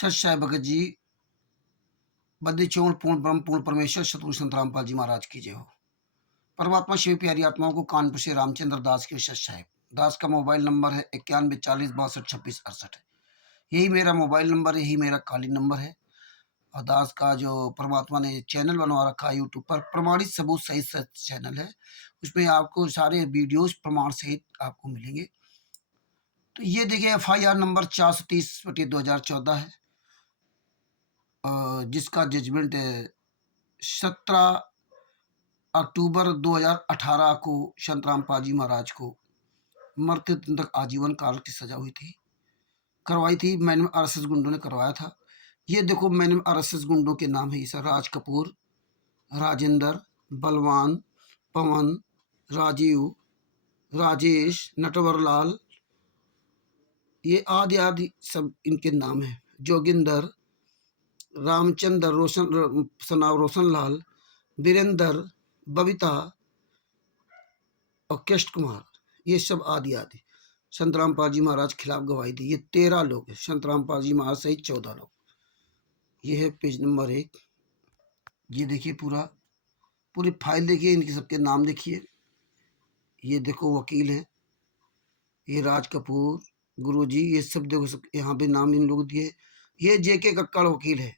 सच भगत जी, बद्री चौड़ पूर्ण ब्रह्म पूर्ण परमेश्वर सतगुरु संत रामपाल जी महाराज की जय हो। परमात्मा शिव प्यारी आत्माओं को कानपुर से रामचंद्र दास के सच साहेब दास का मोबाइल नंबर है 91 40 62 26 68। यही मेरा मोबाइल नंबर है, यही मेरा कॉलिंग नंबर है। और दास का जो परमात्मा ने चैनल बनवा रखा है यूट्यूब पर, प्रमाणित सबूत सहित सच चैनल है। उसमें आपको सारे वीडियोस प्रमाण सहित आपको मिलेंगे। तो ये देखिए FIR नंबर 430/2014 है, जिसका जजमेंट है 17 अक्टूबर 2018 को संत रामपाल जी महाराज को मरते दिन तक आजीवन काल की सजा हुई थी, करवाई थी। मैंने RSS गुंडों ने करवाया था। ये देखो मैंने RSS गुंडों के नाम है सर: राज कपूर, राजेंद्र, बलवान, पवन, राजीव, राजेश, नटवरलाल, ये आदि आदि सब इनके नाम है। जोगिंदर, रामचंद्र, रोशन लाल, वीरेंद्र, बबीता और कृष्ण कुमार, ये सब आदि आदि संत रामपाल जी महाराज खिलाफ गवाही दी। ये 13 लोग हैं, संत रामपाल जी महाराज सहित 14 लोग। ये है पेज नंबर 1। ये देखिए पूरी फाइल देखिए, इनके सबके नाम देखिए। ये देखो वकील हैं, ये राज कपूर, गुरुजी, ये सब देखो, सब यहाँ पे नाम इन लोगों दिए। ये JK कक्कड़ वकील है,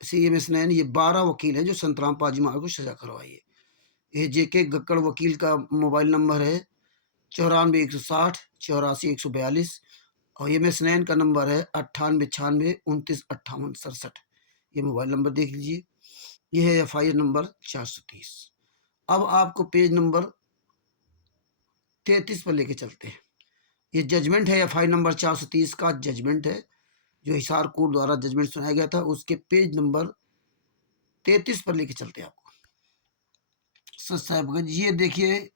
CMS 9। ये 12 वकील हैं जो संत रामपाल जी महाराज को सजा करवाई है। ये JK कक्कड़ वकील का मोबाइल नंबर है 94 160 84 142 और MS 9 का नंबर है 98 96 29 58 67। ये मोबाइल नंबर देख लीजिए। ये है FIR नंबर 430। अब आपको पेज नंबर 33 पर लेके चलते हैं। ये जजमेंट है FIR नंबर 430 का जजमेंट है, जो हिसार कोर्ट द्वारा जजमेंट सुनाया गया था। उसके पेज नंबर 33 पर लेके चलते हैं आपको। सच साहब, ये देखिए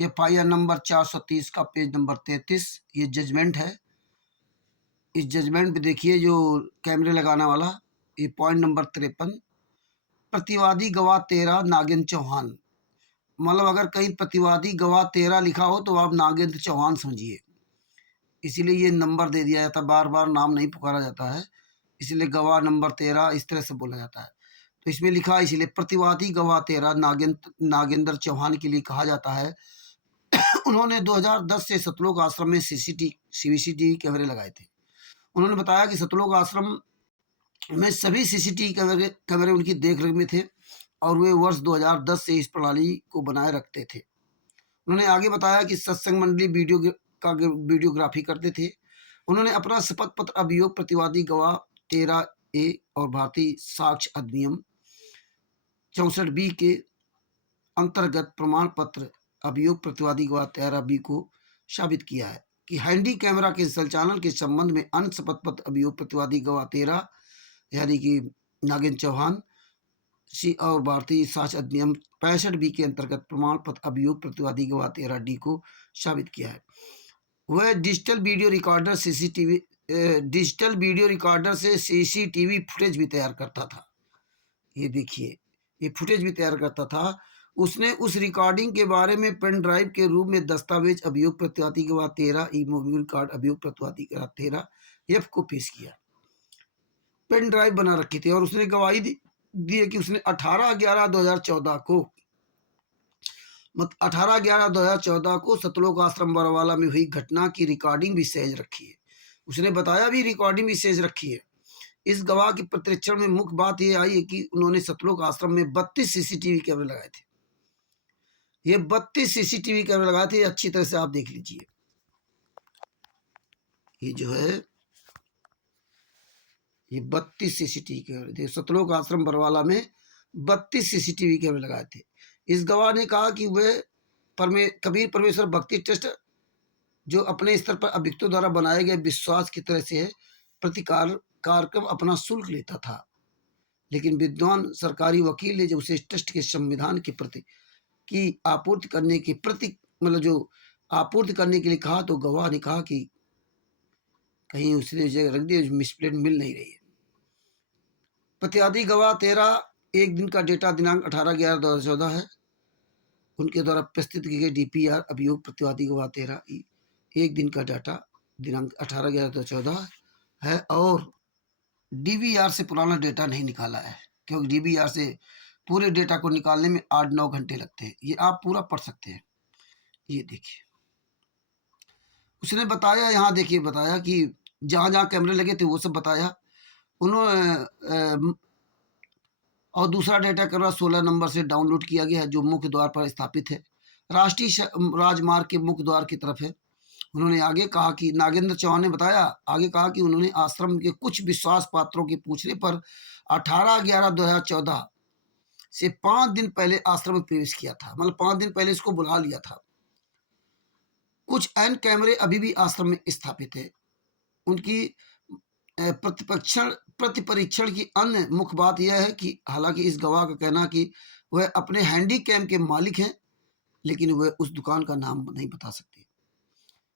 FIR नंबर 430 का पेज नंबर 33, ये जजमेंट है। इस जजमेंट पे देखिए जो कैमरे लगाने वाला, ये पॉइंट नंबर 53, प्रतिवादी गवाह 13 नागेंद्र चौहान। मतलब अगर कहीं प्रतिवादी गवाह 13 लिखा हो तो आप नागेंद्र चौहान समझिए, इसीलिए ये नंबर दे दिया जाता है। बार बार नाम नहीं पुकारा जाता है, इसलिए गवाह नंबर 13 इस तरह से बोला जाता है। तो इसमें लिखा है इसलिए प्रतिवादी गवाह 13 नागेंद्र चौहान के लिए कहा जाता है। उन्होंने 2010 से सतलोक आश्रम में CCTV कैमरे लगाए थे। उन्होंने बताया कि सतलोक आश्रम में सभी CCTV कैमरे उनकी देखरेख में थे और वे वर्ष 2010 से इस प्रणाली को बनाए रखते थे। उन्होंने आगे बताया कि सत्संग मंडली वीडियोग्राफी करते थे। उन्होंने अपना शपथ पत्र अभियोग प्रतिवादी गवाह 13A और भारतीय साक्ष्य अधिनियम 64B के अंतर्गत प्रमाण पत्र अभियोग प्रतिवादी गवाह 13B को साबित किया है कि हैंडी कैमरा के संचालन के संबंध में अन्य शपथ पत्र अभियोग प्रतिवादी गवाह 13 यानी कि नागेंद्र चौहान और भारतीय साक्ष्य अधिनियम 65B के अंतर्गत प्रमाण पत्र अभियोग प्रतिवादी गवाह 13D को साबित किया है। वह डिजिटल वीडियो रिकॉर्डर से CCTV फुटेज भी तैयार करता था। ये देखिए, ये फुटेज भी तैयार करता था। उसने उस रिकॉर्डिंग के बारे में पेन ड्राइव के रूप में दस्तावेज अभियोग प्रतिवादी गवाह 13 मोबाइल कार्ड अभियोग प्रतिवादी गवाह 13F को पेश किया। पेन ड्राइव बना रखी थी और उसने गवाही दी है कि उसने 18/11/2014 को सतलोक आश्रम बरवाला में हुई घटना की रिकॉर्डिंग भी सहज रखी है। उसने बताया भी रिकॉर्डिंग भी सहज रखी है। इस गवाह की प्रतिक्षण में मुख्य बात यह आई है कि उन्होंने सतलोक आश्रम में 32 CCTV कैमरे लगाए थे। ये 32 CCTV कैमरे लगाए थे, अच्छी तरह से आप देख लीजिए। ये जो है ये 32 CCTV कैमरे थे। सतलोक आश्रम बरवाला में 32 CCTV कैमरे लगाए थे। इस गवाह ने कहा कि वे कबीर परमेश्वर भक्ति ट्रस्ट जो अपने स्तर पर अभियुक्तों द्वारा बनाए गए विश्वास की तरह से कार्यक्रम अपना शुल्क लेता था, लेकिन विद्वान सरकारी वकील ने जब उसे ट्रस्ट के संविधान के प्रति की आपूर्ति करने के प्रति जो आपूर्ति करने के लिए कहा, तो गवाह ने कहा कि कहीं उसने जगह रख दी, मिसप्लेट मिल नहीं रही है। प्रतिवादी गवाह 13 एक दिन का डेटा दिनांक 18/11/2014 है। उनके द्वारा प्रस्तुत की गई DPR अभियोग प्रतिवादी गवाह 13 एक दिन का डाटा दिनांक 18/11/2014 है और डीवीआर से पुराना डेटा नहीं निकाला है, क्योंकि डीवीआर से पूरे डेटा को निकालने में 8-9 घंटे लगते हैं। ये आप पूरा पढ़ सकते हैं। ये देखिए, उसने बताया, यहाँ देखिए बताया कि जहाँ जहाँ कैमरे लगे थे वो सब बताया उन्होंने। और दूसरा डेटा कैमरा 16 नंबर से डाउनलोड किया गया है, जो मुख्य द्वार पर स्थापित है, राष्ट्रीय राजमार्ग के मुख्य द्वार की तरफ है। उन्होंने आगे कहा कि नागेंद्र चौहान ने बताया, आगे कहा कि उन्होंने आश्रम के कुछ विश्वास पात्रों के पूछने पर 18/11/2014 से 5 दिन पहले आश्रम में प्रवेश किया था, मतलब 5 दिन पहले इसको बुला लिया था। कुछ एन कैमरे अभी भी आश्रम में स्थापित है। उनकी प्रतिपरीक्षण की अन्य मुख्य बात यह है कि हालांकि इस गवाह का कहना कि वह अपने हैंडी कैम के मालिक हैं, लेकिन वह उस दुकान का नाम नहीं बता सकते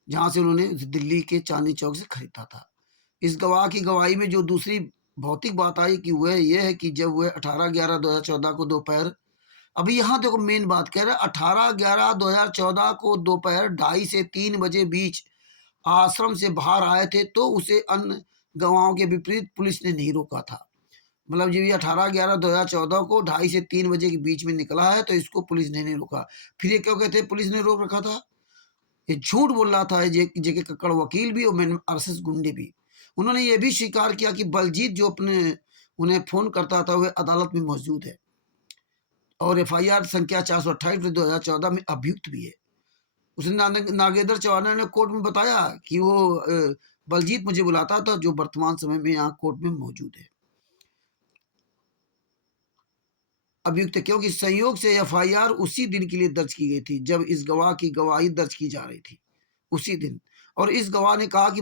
जहां से उन्होंने दिल्ली के चांदनी चौक से खरीदा था। इस गवाह की गवाही में जो दूसरी भौतिक बात आई कि वह यह है कि जब वह 18/11/2014 को दोपहर, अभी यहाँ देखो मेन बात कह रहा है, 18/11/2014 को दोपहर 2:30 से 3 बजे बीच आश्रम से बाहर आए थे, तो उसे अन्य गवाहों के विपरीत पुलिस ने नहीं रोका था। मतलब जब ये 18/11/2014 को 2:30 से 3 बजे के बीच में निकला है, तो इसको पुलिस ने नहीं रोका। फिर ये क्यों कहते हैं पुलिस ने रोक रखा था? ये झूठ बोल रहा था जेके कक्कड़ वकील भी और आरएसएस गुंडे भी। उन्होंने ये भी स्वीकार किया कि बलजीत जो उन्हें फोन करता था वह अदालत में मौजूद है और एफआईआर संख्या 428 2014 में अभियुक्त भी है। उसने नागेंद्र चौहान ने कोर्ट में बताया कि वो बलजीत मुझे बुलाता था, जो वर्तमान समय में यहाँ कोर्ट में मौजूद है, अभियुक्त, क्योंकि संयोग से एफआईआर उसी दिन के लिए दर्ज की गई थी जब इस गवाह की गवाही दर्ज की जा रही थी, उसी दिन। और इस गवाह ने कहा कि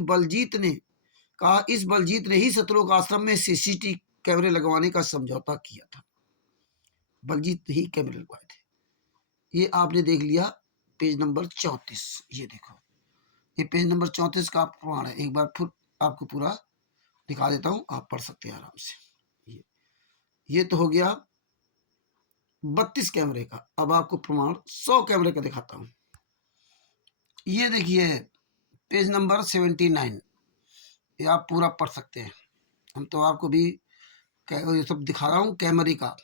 इस बलजीत ने ही सतलोक आश्रम में सीसीटीवी कैमरे लगवाने का समझौता किया था। बलजीत ही कैमरे लगवाए थे। ये आपने देख लिया पेज नंबर 34। ये देखो, ये पेज नंबर 34 का प्रमाण है। एक बार फिर आपको पूरा दिखा देता हूं, आप पढ़ सकते हैं आराम से। ये तो हो गया 32 कैमरे का। अब आपको प्रमाण 100 कैमरे का दिखाता हूं। ये देखिए पेज नंबर 79, ये आप पूरा पढ़ सकते हैं। हम तो आपको भी ये सब दिखा रहा हूं कैमरे का।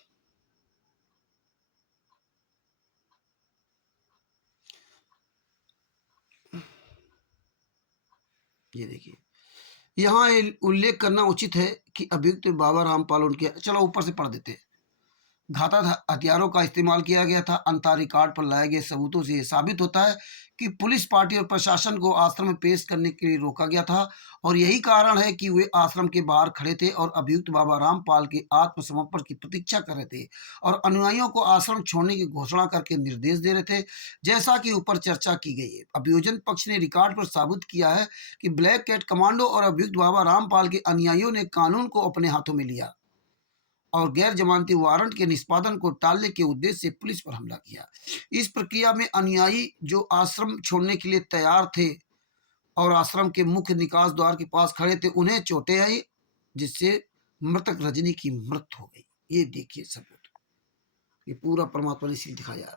ये देखिए, यहाँ उल्लेख करना उचित है कि अभियुक्त बाबा रामपाल उनके, चलो ऊपर से पढ़ देते हैं, घातक हथियारों का इस्तेमाल किया गया था। अंतर रिकॉर्ड पर लाए गए सबूतों से यह साबित होता है कि पुलिस पार्टी और प्रशासन को आश्रम में पेश करने के लिए रोका गया था और यही कारण है कि वे आश्रम के बाहर खड़े थे और अभियुक्त बाबा रामपाल के आत्मसमर्पण की प्रतीक्षा कर रहे थे और अनुयायियों को आश्रम छोड़ने की घोषणा करके निर्देश दे रहे थे, जैसा कि ऊपर चर्चा की गई है। अभियोजन पक्ष ने रिकॉर्ड पर साबित किया है कि ब्लैक कैट कमांडो और अभियुक्त बाबा रामपाल के अनुयायियों ने कानून को अपने हाथों में लिया और गैर जमानती वारंट के निष्पादन को टालने के उद्देश्य से पुलिस पर हमला किया। इस प्रक्रिया में अनुयायी जो आश्रम छोड़ने के लिए तैयार थे और आश्रम के मुख्य निकास द्वार के पास खड़े थे, उन्हें चोटें आई, जिससे मृतक रजनी की मृत्यु हो गई। ये देखिए सबूत, ये पूरा परमात्मा ने इसी दिखाया।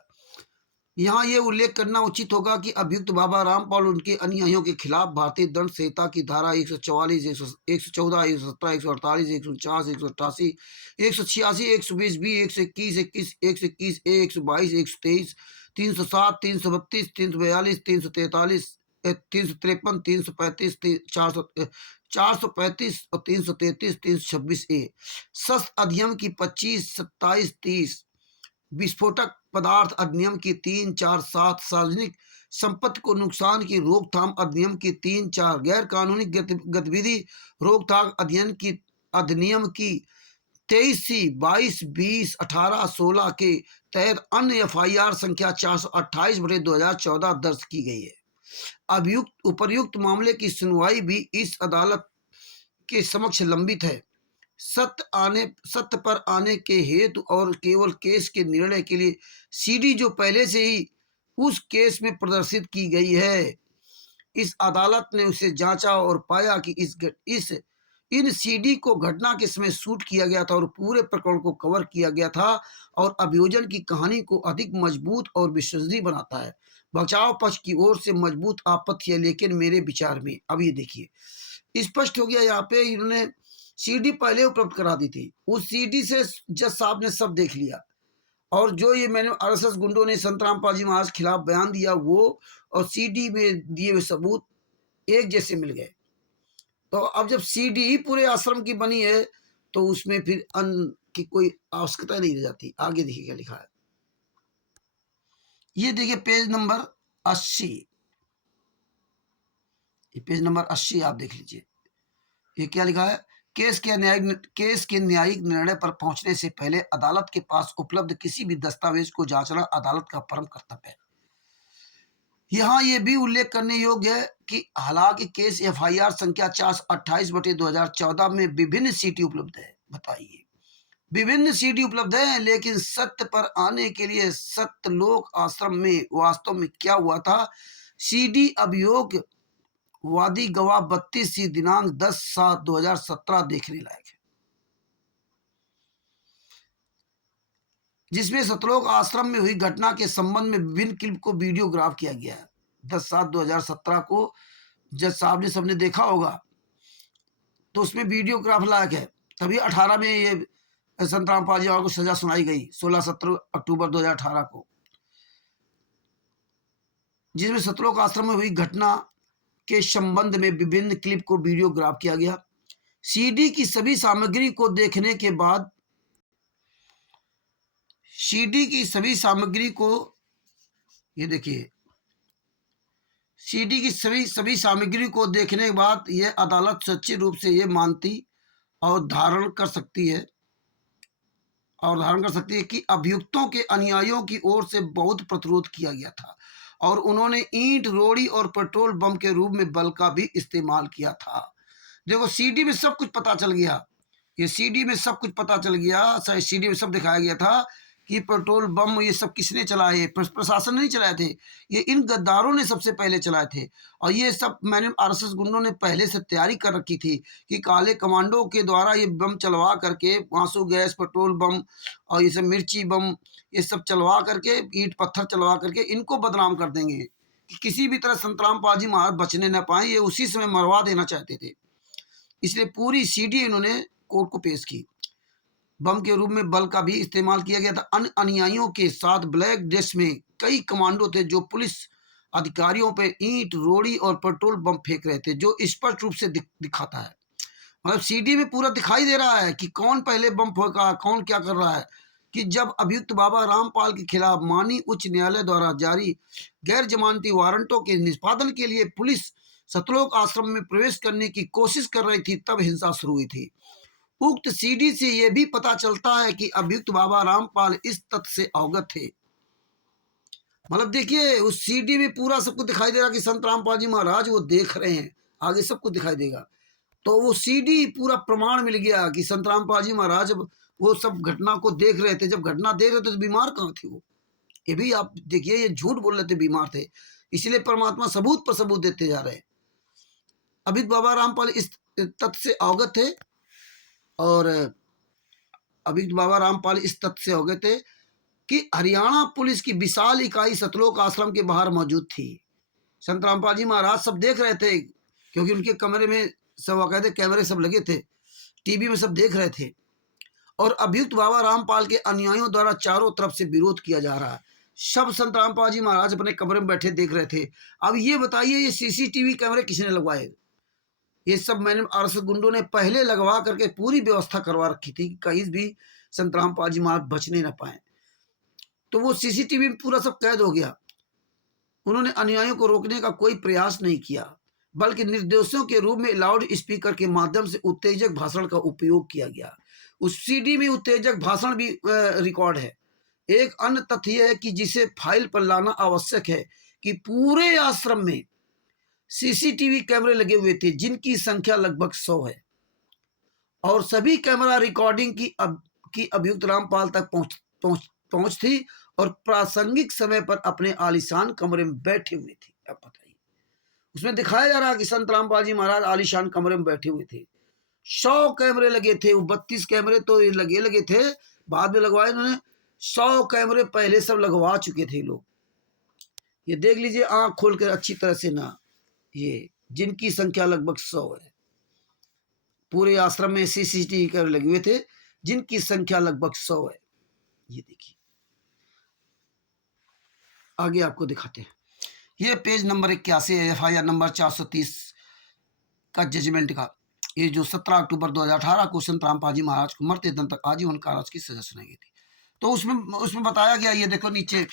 यहाँ ये उल्लेख करना उचित होगा कि अभियुक्त बाबा रामपाल उनके अनुयायियों के खिलाफ भारतीय दंड संहिता की धारा 144, 114, 117, 148, 149, 188, 186, 120 बी, 121, 121, 122, 123, 307, 332, 342, 343, 353, 335, 435 और 333, 326 ए, शस्त्र अधिनियम की 25, 27, 30, विस्फोटक पदार्थ अधिनियम की 3, 4, 7, सार्वजनिक संपत्ति को नुकसान की रोकथाम अधिनियम की 3, 4, गैर कानूनी गतिविधि रोकथाम अधिनियम की 23C, 22, 20, 18, 16 के तहत अन्य एफआईआर संख्या 428/2014 दर्ज की गई है। उपर्युक्त मामले की सुनवाई भी इस अदालत के समक्ष लंबित है। सत्य पर आने के हेतु और केवल केस के निर्णय के लिए सीडी जो पहले से ही उस केस में प्रदर्शित की गई है, इस अदालत ने उसे जांचा और पाया कि इन सीडी को घटना के समय शूट किया गया था और पूरे प्रकरण को कवर किया गया था और अभियोजन की कहानी को अधिक मजबूत और विश्वसनीय बनाता है। बचाव पक्ष की ओर से मजबूत आपत्ति है, लेकिन मेरे विचार में, अब ये देखिए स्पष्ट हो गया, यहाँ पे इन्होंने सीडी पहले उपलब्ध करा दी थी, उस सीडी से जज साहब ने सब देख लिया, और जो ये मैंने आरएसएस गुंडों ने संतराम पाजी महाराज खिलाफ बयान दिया वो और सीडी में दिए हुए सबूत एक जैसे मिल गए। तो अब जब सीडी ही पूरे आश्रम की बनी है तो उसमें फिर अन्य की कोई आवश्यकता नहीं रह जाती। आगे देखिए क्या लिखा है, ये देखिए पेज नंबर 80, ये पेज नंबर 80 आप देख लीजिए, ये क्या लिखा है, केस के न्यायिक निर्णय पर पहुंचने से पहले अदालत के पास उपलब्ध किसी भी दस्तावेज को जांचना अदालत का परम कर्तव्य है। यहाँ ये भी उल्लेख करने योग्य है कि हालांकि केस एफआईआर संख्या 428/2014 में विभिन्न सीडी उपलब्ध है, बताइए विभिन्न सीडी उपलब्ध है, लेकिन सत्य पर आने के लिए सत्यलोक आश्रम में वास्तव में क्या हुआ था, सीडी अभियोग वादी गवाह 32 दिनांक 10/7/2017 देखने लायक है, जिसमें सतलोक आश्रम में हुई घटना के संबंध में विभिन्न क्लिप को वीडियोग्राफ किया गया है। 10/7/2017 को जज साहब ने सबने देखा होगा, तो उसमें वीडियोग्राफ लायक है। तभी 18 में ये संतराम पाजी को सजा सुनाई गई 16-17 अक्टूबर 2018 को, जिसमें सतलोक आश्रम में हुई घटना के संबंध में विभिन्न क्लिप को वीडियोग्राफ किया गया। सीडी की सभी सामग्री को देखने के बाद सीडी की सभी सामग्री को, ये देखिए सीडी की सभी सामग्री को देखने के बाद यह अदालत सच्चे रूप से ये मानती और धारण कर सकती है कि अभियुक्तों के अनुयायियों की ओर से बहुत प्रतिरोध किया गया था और उन्होंने ईंट, रोड़ी और पेट्रोल बम के रूप में बल का भी इस्तेमाल किया था। देखो सीडी में सब कुछ पता चल गया, ये सीडी में सब कुछ पता चल गया, सीडी में सब दिखाया गया था कि पेट्रोल बम ये सब किसने चलाए, प्रशासन ने नहीं चलाए थे, ये इन गद्दारों ने सबसे पहले चलाए थे। और ये सब मैंने आरएसएस गुंडों ने पहले से तैयारी कर रखी थी कि काले कमांडो के द्वारा ये बम चलवा करके, आंसू गैस, पेट्रोल बम और ये सब मिर्ची बम, ये सब चलवा करके, ईंट पत्थर चलवा करके इनको बदनाम कर देंगे कि किसी भी तरह संतराम पाजी महाराज बचने न पाए, ये उसी समय मरवा देना चाहते थे। इसलिए पूरी सीडी इन्होंने कोर्ट को पेश की। बम के रूप में बल का भी इस्तेमाल किया गया था। अन्य अनुयायियों के साथ ब्लैक ड्रेस में कई कमांडो थे जो पुलिस अधिकारियों पे ईंट, रोड़ी और पेट्रोल बम फेंक रहे थे, जो स्पष्ट रूप से दिखाता है, मतलब सीडी में पूरा दिखाई दे रहा है कि कौन पहले बम फेंका, कौन क्या कर रहा है। कि जब अभियुक्त बाबा रामपाल के खिलाफ माननीय उच्च न्यायालय द्वारा जारी गैर जमानती वारंटों के निष्पादन के लिए पुलिस सतलोक आश्रम में प्रवेश करने की कोशिश कर रही थी, तब हिंसा शुरू हुई थी। उक्त सीडी से यह भी पता चलता है कि अभियुक्त बाबा रामपाल इस तथ्य से अवगत थे, मतलब देखिए उस सीडी में पूरा सब कुछ दिखाई दे रहा कि संत रामपाल जी महाराज वो देख रहे हैं, आगे सब कुछ दिखाई देगा। तो वो सीडी पूरा प्रमाण मिल गया कि संत रामपाल जी महाराज वो सब घटना को देख रहे थे। जब घटना देख रहे थे तो बीमार कहाँ थे वो, ये भी आप देखिए, ये झूठ बोल रहे थे बीमार थे, इसलिए परमात्मा सबूत पर सबूत देते जा रहे हैं। अभियुक्त बाबा रामपाल इस तथ्य से अवगत थे और अभियुक्त बाबा रामपाल इस तथ्य से अवगत थे कि हरियाणा पुलिस की विशाल इकाई सतलोक आश्रम के बाहर मौजूद थी। संत रामपाल जी महाराज सब देख रहे थे क्योंकि उनके कमरे में सब बाकायदे कैमरे सब लगे थे, टीवी में सब देख रहे थे। और अभियुक्त बाबा रामपाल के अनुयायियों द्वारा चारों तरफ से विरोध किया जा रहा है। सब संत रामपाल जी महाराज अपने कमरे में बैठे देख रहे थे। अब ये बताइए ये सीसीटीवी कैमरे किसने लगवाए? ये सब मैंने आरएसएस गुंडों ने पहले लगवा करके पूरी व्यवस्था करवा रखी थी कि कहीं भी संत रामपाल जी महाराज बचने न पाए। तो वो सीसीटीवी में पूरा सब कैद हो गया। उन्होंने अनुयायियों को रोकने का कोई प्रयास नहीं किया, बल्कि निर्देशों के रूप में लाउड स्पीकर के माध्यम से उत्तेजक भाषण का उपयोग किया गया। उस सीडी में उत्तेजक भाषण भी रिकॉर्ड है। एक अन्य तथ्य है कि जिसे फाइल पर लाना आवश्यक है कि पूरे आश्रम में सीसीटीवी कैमरे लगे हुए थे, जिनकी संख्या लगभग 100 है, और सभी कैमरा रिकॉर्डिंग की अभियुक्त रामपाल तक पहुंच थी और प्रासंगिक समय पर अपने आलीशान कमरे में बैठे हुए थे। अब बताइए, उसमें दिखाया जा रहा कि संत रामपाल जी महाराज आलीशान कमरे में बैठे हुए थे। 100 कैमरे लगे थे। वो 32 कैमरे तो लगे थे, बाद में लगवाए इन्होंने। 100 कैमरे पहले सब लगवा चुके थे लोग। ये देख लीजिए आंख खोल कर अच्छी तरह से ना, ये जिनकी संख्या लगभग 100 है। पूरे आश्रम में सीसीटीवी कैमरे लगे हुए थे जिनकी संख्या लगभग 100 है। ये देखिए आगे आपको दिखाते हैं। ये पेज नंबर 81 है, FIR नंबर 430 का जजमेंट का। ये जो 17 अक्टूबर 2018 को संतराम पाजी महाराज को मरते दम तक आजीवन कारावास की सजा सुनाई गई थी। तो उसमें बताया गया, ये देखो नीचे,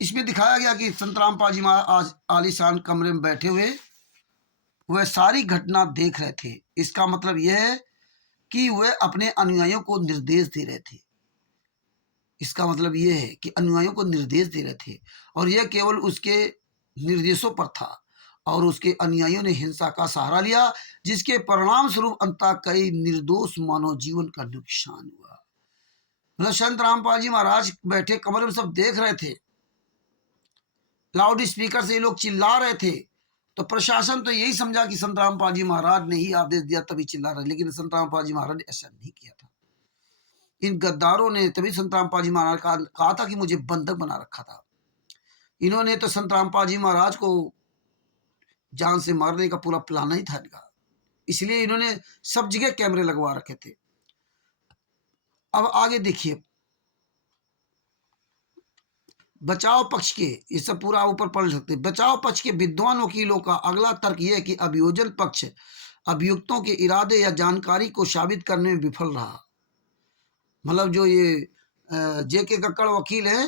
इसमें दिखाया गया कि संतराम पाजी महाराज आलीशान कमरे में बैठे हुए वह सारी घटना देख रहे थे। इसका मतलब यह है कि वह अपने अनुयायियों को निर्देश दे रहे थे। इसका मतलब यह है कि अनुयायियों को निर्देश दे रहे थे और यह केवल उसके निर्देशों पर था और उसके अनुयायियों ने हिंसा का सहारा लिया, जिसके परिणाम स्वरूप अंततः कई निर्दोष मानव जीवन का नुकसान हुआ। मतलब संत रामपाल जी महाराज बैठे कमरे में सब देख रहे थे, लाउड स्पीकर से ये लोग चिल्ला रहे थे, तो प्रशासन तो यही समझा कि संत रामपाल जी महाराज ने ही आदेश दिया तभी चिल्ला रहे, लेकिन संत रामपाल जी महाराज ने ऐसा नहीं किया था। इन गद्दारों ने तभी संत रामपाल जी महाराज का कहा था कि मुझे बंधक बना रखा था। इन्होंने तो संत रामपाल जी महाराज को जान से मारने का पूरा प्लान ही था इनका, इसलिए इन्होंने सब जगह कैमरे लगवा रखे थे। अब आगे देखिए, बचाव पक्ष के, ये सब पूरा ऊपर पढ़ सकते हैं। बचाव पक्ष के विद्वान वकीलों का अगला तर्क यह है कि अभियोजन पक्ष अभियुक्तों के इरादे या जानकारी को साबित करने में विफल रहा। मतलब जो ये जेके कक्कड़ वकील है,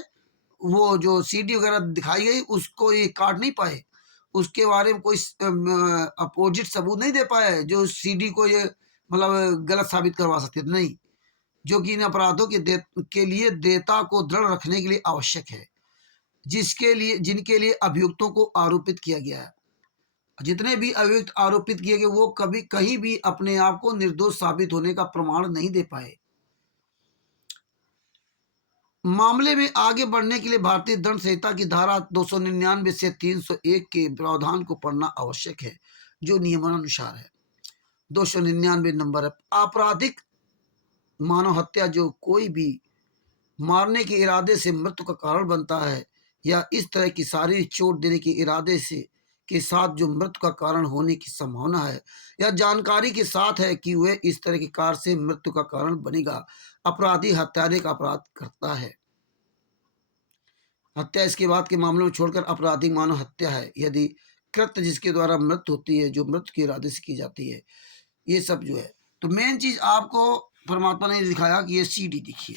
वो जो सीडी वगैरह दिखाई गई उसको ये काट नहीं पाए, उसके बारे में कोई अपोजिट सबूत नहीं दे पाए जो सीडी को ये मतलब गलत साबित करवा सकते नहीं, जो कि इन अपराधों के लिए देयता को दृढ़ रखने के लिए आवश्यक है, जिनके लिए अभियुक्तों को आरोपित किया गया है। जितने भी अभियुक्त आरोपित किए गए वो कभी कहीं भी अपने आप को निर्दोष साबित होने का प्रमाण नहीं दे पाए। मामले में आगे बढ़ने के लिए भारतीय दंड संहिता की धारा 299 से 301 के प्रावधान को पढ़ना आवश्यक है, जो नियमानुसार है। 299 नंबर है, आपराधिक मानव हत्या जो कोई भी मारने के इरादे से मृत्यु का कारण बनता है या इस तरह की शारीरिक चोट देने के इरादे से के साथ जो मृत्यु का कारण होने की संभावना है या जानकारी के साथ है कि वह इस तरह के कार्य से मृत्यु का कारण बनेगा, अपराधी हत्यारे का अपराध करता है। हत्या इसके बाद के मामलों में छोड़कर आपराधिक मानव हत्या है यदि कृत्य जिसके द्वारा मृत्यु होती है जो मृत्यु के इरादे से की जाती है। ये सब जो है, तो मेन चीज आपको परमात्मा ने दिखाया कि ये सीडी देखिए,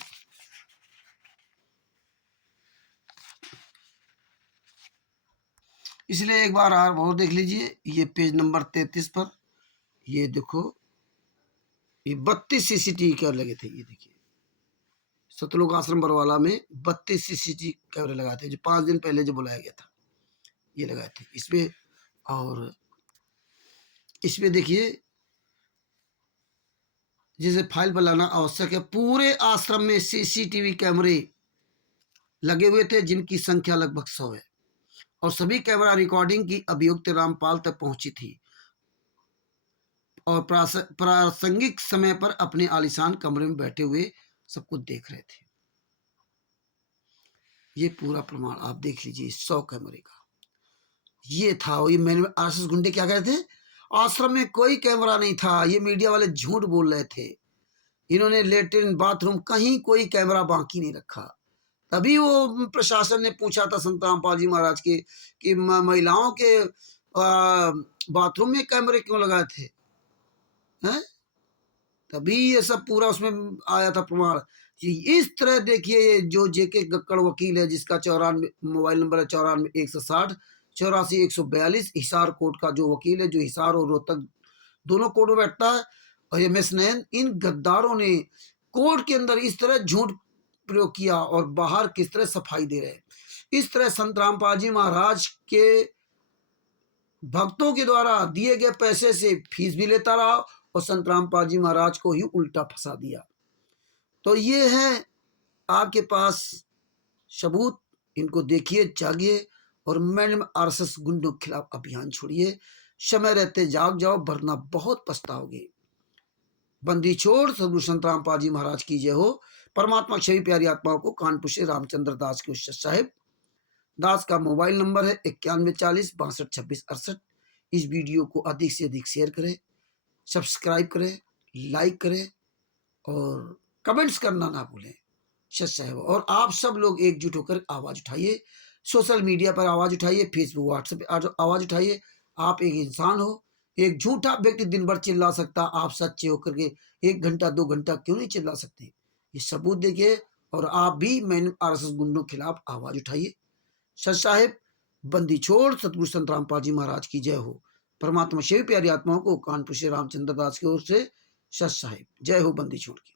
इसलिए एक बार आप और देख लीजिए। ये पेज नंबर 33 पर ये देखो, ये 32 सीसीटीवी कैमरे लगे थे। ये देखिए सतलोक आश्रम बरवाला में 32 सीसीटीवी कैमरे लगाए थे, जो 5 दिन पहले जो बुलाया गया था ये लगाए थे इसमें। और इसमें देखिए जिसे फाइल बनाना आवश्यक है, पूरे आश्रम में सीसीटीवी कैमरे लगे हुए थे जिनकी संख्या लगभग 100 है और सभी कैमरा रिकॉर्डिंग की अभियुक्त रामपाल तक पहुंची थी और प्रासंगिक समय पर अपने आलीशान कमरे में बैठे हुए सब कुछ देख रहे थे। ये पूरा प्रमाण आप देख लीजिए 100 कैमरे का ये था। ये मैंने आरएसएस गुंडे क्या कह रहे थे, आश्रम में कोई कैमरा नहीं था, ये मीडिया वाले झूठ बोल रहे थे। इन्होंने लेटरिन बाथरूम कहीं कोई कैमरा बाकी नहीं रखा। तभी वो प्रशासन ने पूछा था संत रामपाल जी महाराज के कि महिलाओं के बाथरूम में कैमरे क्यों लगाए थे, हैं? तभी ये सब पूरा उसमें आया था प्रमाण। इस तरह देखिए, ये जो जेके कक्कड़ वकील है जिसका 94 मोबाइल नंबर है 94 160 84 142, हिसार कोर्ट का जो वकील है जो हिसार और रोहतक दोनों कोर्ट में बैठता है, और ये MS नैन, इन गद्दारों ने कोर्ट के अंदर इस तरह झूठ प्रयोग किया और बाहर किस तरह सफाई दे रहे। इस तरह संत रामपाल जी महाराज के भक्तों के द्वारा दिए गए पैसे से फीस भी लेता रहा और संत रामपाल जी महाराज को ही उल्टा फंसा दिया। तो ये है आपके पास सबूत, इनको देखिए, जागिए और मैडम आरएसएस गुंडों के खिलाफ अभियान छोड़िए। समय रहते जाग जाओ, वरना बहुत पछताओगे। बंदी छोड़ सदगुरु संत रामपाल जी महाराज की जय हो। परमात्मा सभी प्यारी आत्माओं को कानपुर से रामचंद्र दास के उस्ताद साहिब। दास का मोबाइल नंबर है 9140 62 26 68। इस वीडियो को अधिक से अधिक शेयर करें, सब्सक्राइब करें, लाइक करें और कमेंट्स करना ना भूलें। सत साहिब। और आप सब लोग एकजुट होकर आवाज उठाइए, सोशल मीडिया पर आवाज उठाइए, फेसबुक व्हाट्सएप पे आवाज उठाइए। आप एक इंसान हो, एक झूठा व्यक्ति दिन भर चिल्ला सकता, आप सच्चे होकर के 1 घंटा 2 घंटा क्यों नहीं चिल्ला सकते? ये सबूत देखिए। और आप भी मैंने आरएसएस गुंडों के खिलाफ आवाज उठाइए। सत साहिब। बंदी छोड़ सतगुरु संत रामपाल जी महाराज की जय हो। परमात्मा शिव प्यारी आत्माओं को कानपुर से रामचंद्र दास की ओर से सत साहिब। जय हो बंदी छोड़ की।